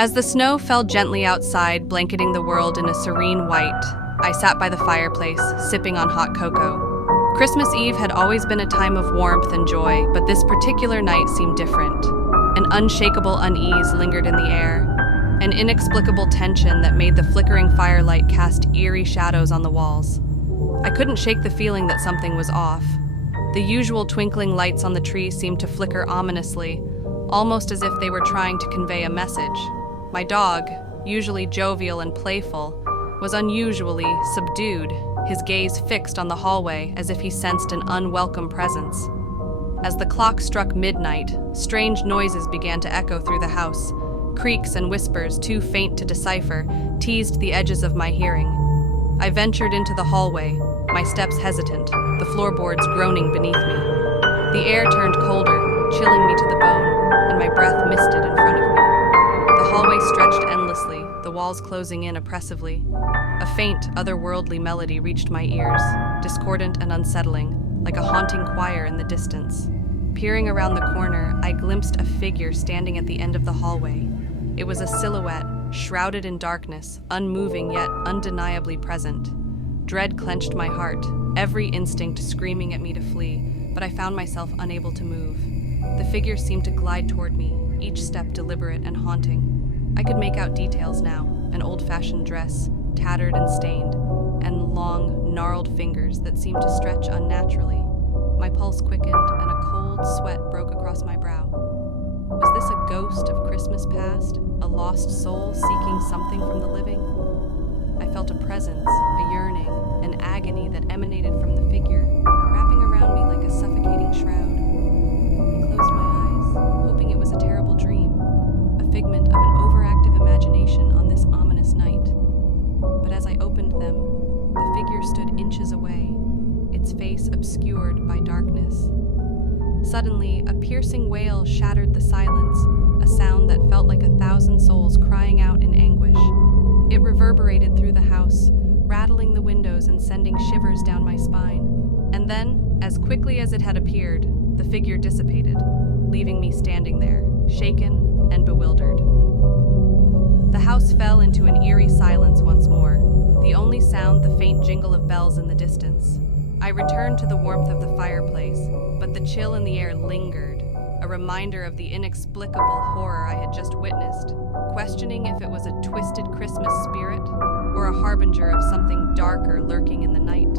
As the snow fell gently outside, blanketing the world in a serene white, I sat by the fireplace, sipping on hot cocoa. Christmas Eve had always been a time of warmth and joy, but this particular night seemed different. An unshakable unease lingered in the air, an inexplicable tension that made the flickering firelight cast eerie shadows on the walls. I couldn't shake the feeling that something was off. The usual twinkling lights on the tree seemed to flicker ominously, almost as if they were trying to convey a message. My dog, usually jovial and playful, was unusually subdued, his gaze fixed on the hallway as if he sensed an unwelcome presence. As the clock struck midnight, strange noises began to echo through the house. Creaks and whispers, too faint to decipher, teased the edges of my hearing. I ventured into the hallway, my steps hesitant, the floorboards groaning beneath me. The air turned colder, chilling me to the bone, and my breath misted in front of me. The hallway stretched endlessly, the walls closing in oppressively. A faint, otherworldly melody reached my ears, discordant and unsettling, like a haunting choir in the distance. Peering around the corner, I glimpsed a figure standing at the end of the hallway. It was a silhouette, shrouded in darkness, unmoving yet undeniably present. Dread clenched my heart, every instinct screaming at me to flee, but I found myself unable to move. The figure seemed to glide toward me, each step deliberate and haunting. I could make out details now, an old-fashioned dress, tattered and stained, and long, gnarled fingers that seemed to stretch unnaturally. My pulse quickened, and a cold sweat broke across my brow. Was this a ghost of Christmas past, a lost soul seeking something from the living? I felt a presence, a yearning, an agony that emanated from the figure, wrapping around me like a suffocating shroud. I closed my eyes, hoping it was a terrible dream, a figment of an overactive imagination on this ominous night. But as I opened them, the figure stood inches away, its face obscured by darkness. Suddenly, a piercing wail shattered the silence, a sound that felt like 1,000 souls crying out in anguish. It reverberated through the house, rattling the windows and sending shivers down my spine. And then, as quickly as it had appeared, the figure dissipated, leaving me standing there, shaken and bewildered. The house fell into an eerie silence once more, the only sound the faint jingle of bells in the distance. I returned to the warmth of the fireplace, but the chill in the air lingered, a reminder of the inexplicable horror I had just witnessed, questioning if it was a twisted Christmas spirit or a harbinger of something darker lurking in the night.